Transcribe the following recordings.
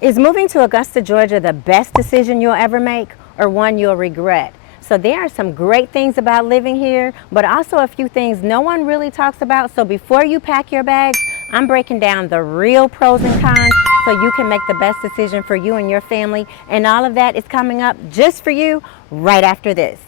Is moving to Augusta, Georgia the best decision you'll ever make, or one you'll regret? So there are some great things about living here, but also a few things no one really talks about. So before you pack your bags, I'm breaking down the real pros and cons so you can make the best decision for you and your family. And all of that is coming up just for you right after this.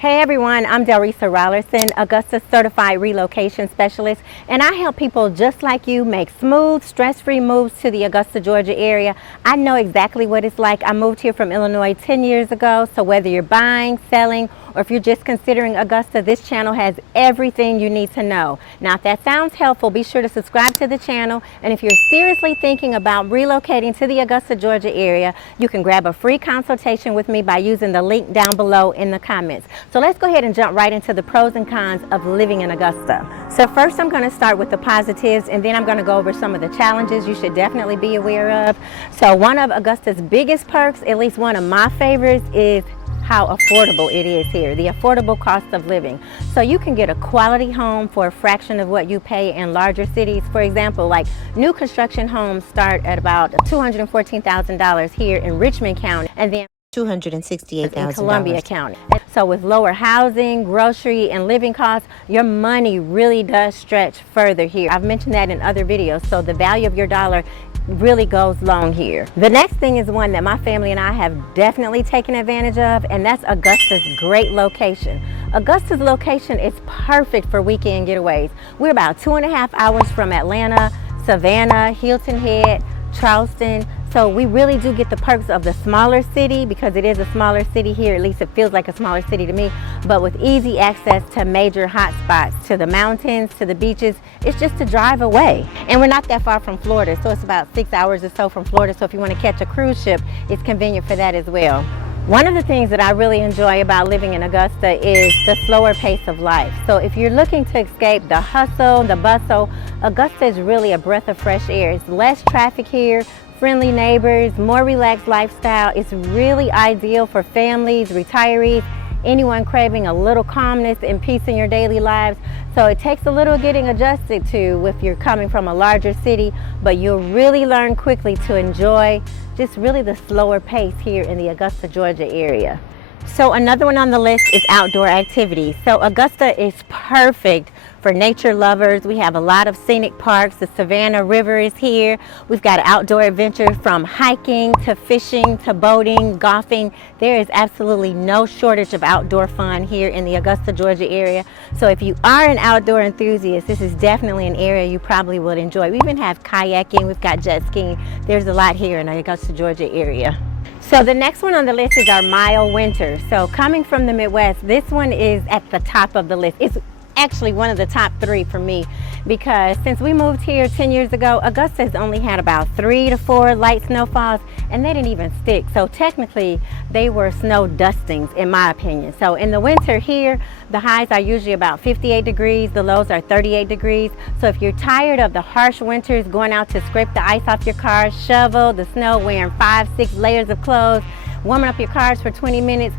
Hey everyone, I'm Delrisa Rollerson, Augusta Certified Relocation Specialist, and I help people just like you make smooth, stress-free moves to the Augusta, Georgia area. I know exactly what it's like. I moved here from Illinois 10 years ago, so whether you're buying, selling, or if you're just considering Augusta, this channel has everything you need to know. Now, if that sounds helpful, be sure to subscribe to the channel, and if you're seriously thinking about relocating to the Augusta, Georgia area, you can grab a free consultation with me by using the link down below in the comments. So let's go ahead and jump right into the pros and cons of living in Augusta. So first I'm going to start with the positives, and then I'm going to go over some of the challenges you should definitely be aware of. So one of Augusta's biggest perks, at least one of my favorites, is how affordable it is here, the affordable cost of living. So you can get a quality home for a fraction of what you pay in larger cities. For example, like new construction homes start at about $214,000 here in Richmond County, and then $268,000 in Columbia County. So with lower housing, grocery, and living costs, your money really does stretch further here. I've mentioned that in other videos, so the value of your dollar really goes long here. The next thing is one that my family and I have definitely taken advantage of, and that's Augusta's great location. Augusta's location is perfect for weekend getaways. We're about 2.5 hours from Atlanta, Savannah, Hilton Head, Charleston. So we really do get the perks of the smaller city, because it is a smaller city here. At least it feels like a smaller city to me, but with easy access to major hotspots, to the mountains, to the beaches. It's just a drive away. And we're not that far from Florida, so it's about 6 hours or so from Florida. So if you want to catch a cruise ship, it's convenient for that as well. One of the things that I really enjoy about living in Augusta is the slower pace of life. So if you're looking to escape the hustle, the bustle, Augusta is really a breath of fresh air. It's less traffic here, friendly neighbors, more relaxed lifestyle. It's really ideal for families, retirees, anyone craving a little calmness and peace in your daily lives. So it takes a little getting adjusted to if you're coming from a larger city, but you'll really learn quickly to enjoy just really the slower pace here in the Augusta, Georgia area. So another one on the list is outdoor activities. So Augusta is perfect for nature lovers. We have a lot of scenic parks. The Savannah River is here. We've got outdoor adventure from hiking to fishing to boating, golfing. There is absolutely no shortage of outdoor fun here in the Augusta, Georgia area. So if you are an outdoor enthusiast, this is definitely an area you probably would enjoy. We even have kayaking, we've got jet skiing. There's a lot here in the Augusta, Georgia area. So the next one on the list is our mild winter. So coming from the Midwest, this one is at the top of the list. It's actually one of the top 3 for me, because since we moved here 10 years ago, Augusta has only had about 3 to 4 light snowfalls, and they didn't even stick. So technically they were snow dustings in my opinion. So in the winter here, the highs are usually about 58 degrees, the lows are 38 degrees. So if you're tired of the harsh winters, going out to scrape the ice off your car, shovel the snow, wearing 5-6 layers of clothes, warming up your cars for 20 minutes,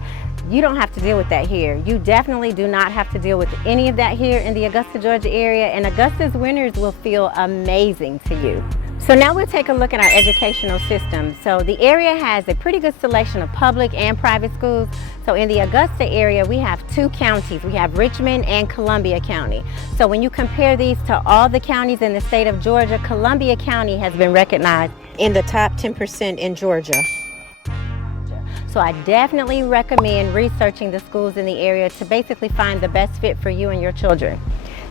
you don't have to deal with that here. You definitely do not have to deal with any of that here in the Augusta, Georgia area, and Augusta's winters will feel amazing to you. So now we'll take a look at our educational system. So the area has a pretty good selection of public and private schools. So in the Augusta area, we have 2 counties. We have Richmond and Columbia County. So when you compare these to all the counties in the state of Georgia, Columbia County has been recognized in the top 10% in Georgia. So I definitely recommend researching the schools in the area to basically find the best fit for you and your children.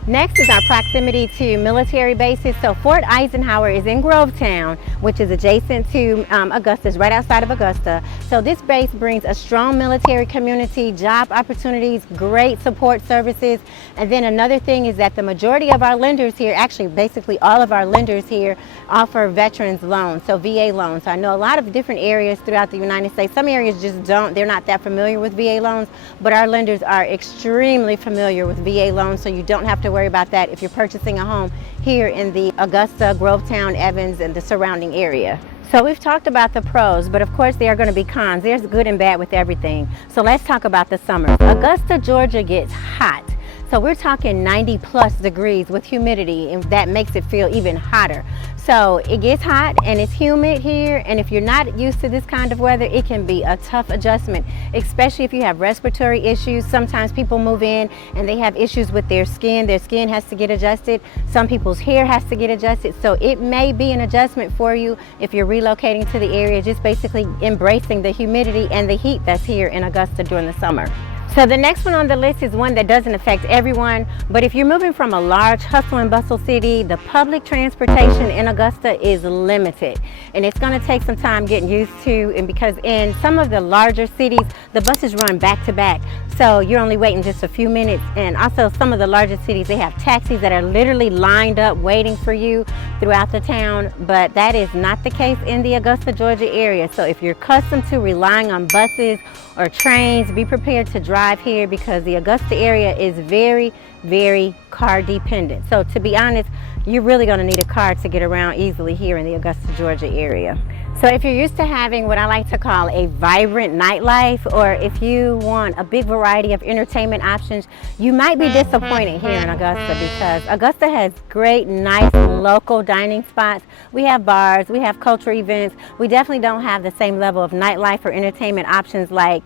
Next is our proximity to military bases. So Fort Eisenhower is in Grovetown, which is adjacent to Augusta, it's right outside of Augusta. So this base brings a strong military community, job opportunities, great support services. And then another thing is that the majority of our lenders here, actually basically all of our lenders here, offer veterans loans, so VA loans. So I know a lot of different areas throughout the United States. Some areas just don't, they're not that familiar with VA loans, but our lenders are extremely familiar with VA loans, so you don't have to worry about that if you're purchasing a home here in the Augusta, Grovetown, Evans, and the surrounding area. So we've talked about the pros, but of course there are going to be cons. There's good and bad with everything. So let's talk about the summers. Augusta, Georgia gets hot. So we're talking 90+ degrees with humidity, and that makes it feel even hotter. So it gets hot and it's humid here, and if you're not used to this kind of weather, it can be a tough adjustment, especially if you have respiratory issues. Sometimes people move in and they have issues with their skin. Their skin has to get adjusted. Some people's hair has to get adjusted. So it may be an adjustment for you if you're relocating to the area, just basically embracing the humidity and the heat that's here in Augusta during the summer. So the next one on the list is one that doesn't affect everyone, but if you're moving from a large hustle and bustle city, the public transportation in Augusta is limited, and it's going to take some time getting used to. And because in some of the larger cities, the buses run back to back, so you're only waiting just a few minutes. And also some of the larger cities, they have taxis that are literally lined up waiting for you throughout the town, but that is not the case in the Augusta, Georgia area. So if you're accustomed to relying on buses or trains, be prepared to drive here, because the Augusta area is very, very car dependent. So to be honest, you're really going to need a car to get around easily here in the Augusta, Georgia area. So if you're used to having what I like to call a vibrant nightlife, or if you want a big variety of entertainment options, you might be disappointed here in Augusta, because Augusta has great, nice local dining spots. We have bars, we have cultural events. We definitely don't have the same level of nightlife or entertainment options like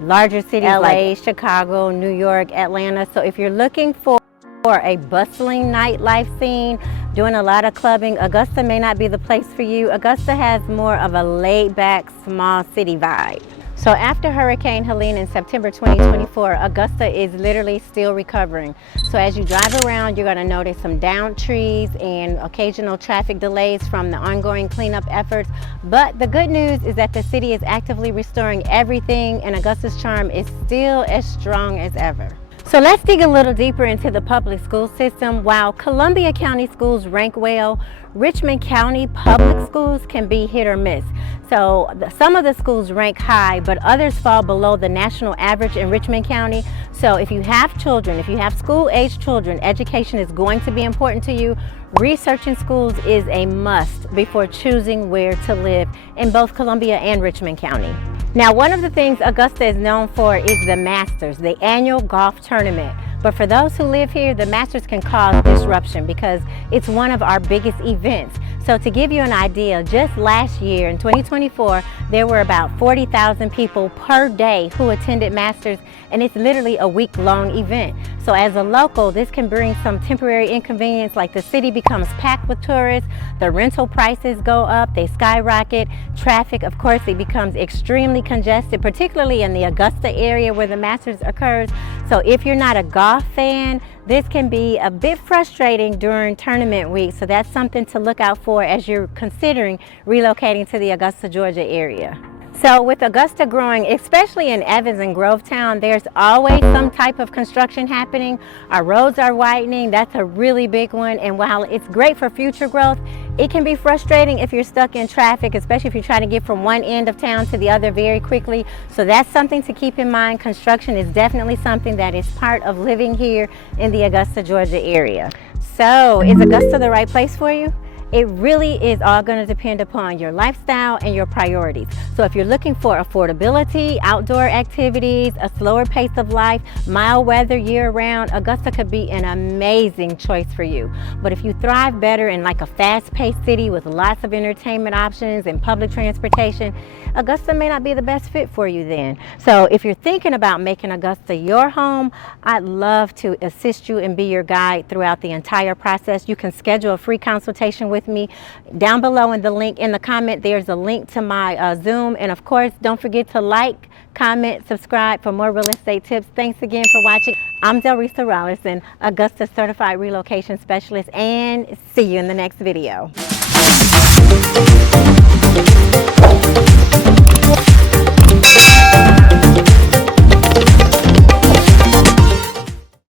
larger cities like Chicago, New York, Atlanta. So if you're looking for a bustling nightlife scene, doing a lot of clubbing, Augusta may not be the place for you. Augusta has more of a laid-back, small city vibe. So after Hurricane Helene in September 2024, Augusta is literally still recovering. So as you drive around, you're going to notice some downed trees and occasional traffic delays from the ongoing cleanup efforts. But the good news is that the city is actively restoring everything, and Augusta's charm is still as strong as ever. So let's dig a little deeper into the public school system. While Columbia County schools rank well, Richmond County public schools can be hit or miss. So some of the schools rank high, but others fall below the national average in Richmond County. So if you have children, if you have school-age children, education is going to be important to you. Researching schools is a must before choosing where to live in both Columbia and Richmond County. Now, one of the things Augusta is known for is the Masters, the annual golf tournament. But for those who live here, the Masters can cause disruption because it's one of our biggest events. So to give you an idea, just last year in 2024, there were about 40,000 people per day who attended Masters, and it's literally a week-long event. So as a local, this can bring some temporary inconvenience, like the city becomes packed with tourists, the rental prices go up, they skyrocket, traffic, of course, it becomes extremely congested, particularly in the Augusta area where the Masters occurs. So if you're not a golf fan, this can be a bit frustrating during tournament week. So that's something to look out for as you're considering relocating to the Augusta, Georgia area. So with Augusta growing, especially in Evans and Grovetown, there's always some type of construction happening. Our roads are widening. That's a really big one. And while it's great for future growth, it can be frustrating if you're stuck in traffic, especially if you're trying to get from one end of town to the other very quickly. So that's something to keep in mind. Construction is definitely something that is part of living here in the Augusta, Georgia area. So is Augusta the right place for you? It really is all going to depend upon your lifestyle and your priorities. So if you're looking for affordability, outdoor activities, a slower pace of life, mild weather year-round, Augusta could be an amazing choice for you. But if you thrive better in like a fast-paced city with lots of entertainment options and public transportation, Augusta may not be the best fit for you then. So if you're thinking about making Augusta your home, I'd love to assist you and be your guide throughout the entire process. You can schedule a free consultation with me. Down below in the link in the comment, there's a link to my Zoom. And of course, don't forget to like, comment, subscribe for more real estate tips. Thanks again for watching. I'm Delrisa Rollerson, Augusta Certified Relocation Specialist, and see you in the next video.